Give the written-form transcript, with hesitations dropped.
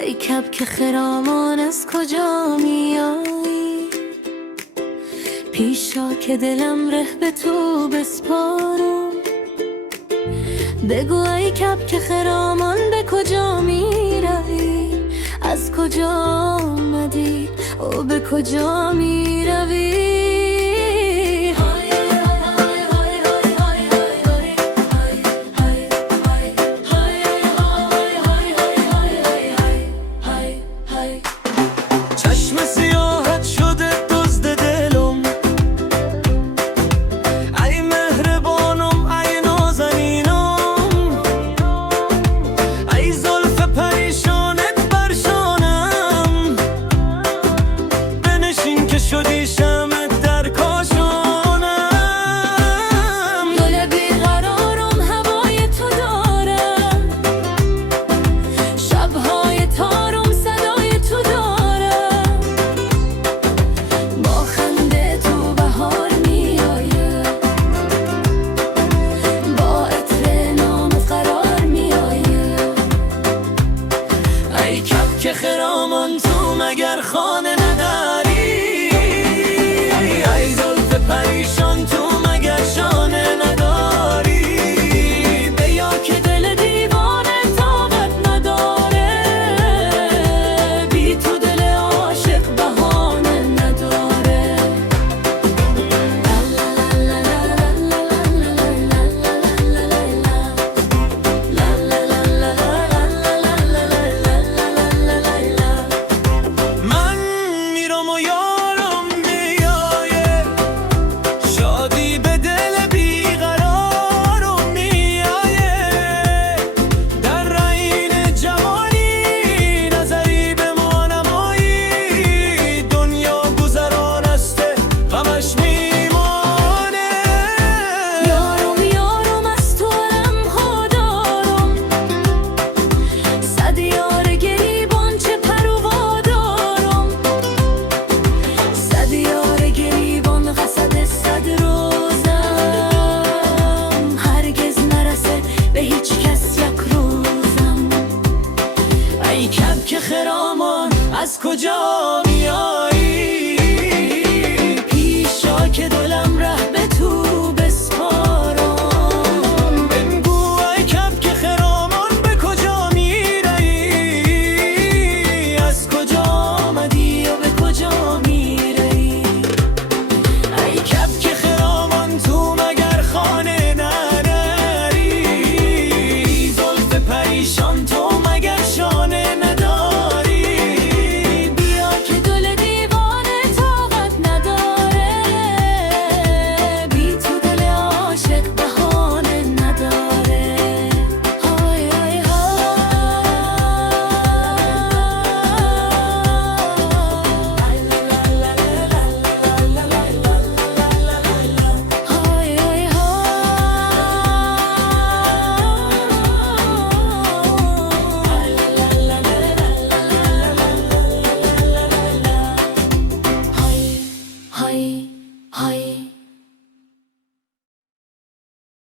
ای کبک خرامان از کجا میایی؟ پیشا که دلم ره به تو بسپارم. بگو ای کبک خرامان به کجا میروی؟ از کجا آمدی و به کجا میروی؟ چشم سیاحت شده دزد دلم، ای مهربانم ای نازنینم، ای زلف پریشانت بر شانم، بنشین که شدی شمع در کاشانم. گل بیقرارم هوای تو دارم، شبهای تارم صدای تو دارم، با خنده تو بهار میآید، با عطر نام قرار میآید. ای کبک خرامان تو مگر خانه نداری؟ ای زلف پریشان تو مگر شانه نداری؟ بیا که دل دیوانه طاقت نداره، بی تو دل عاشق بهانه نداره. من میرم و یارم میایه، شادی به دل بیقرارم میایه، در رین جوانی نظری به ما نمایی، دنیا گذران است غمش میمانه. یارم یارم از تو علمها دارم، صد یار گریبان چه پروا دارم، صد یار گریبان قصد صد روزم، هرگز نرسه به هیچ کس یک روزم. ای کبک خرامان از کجا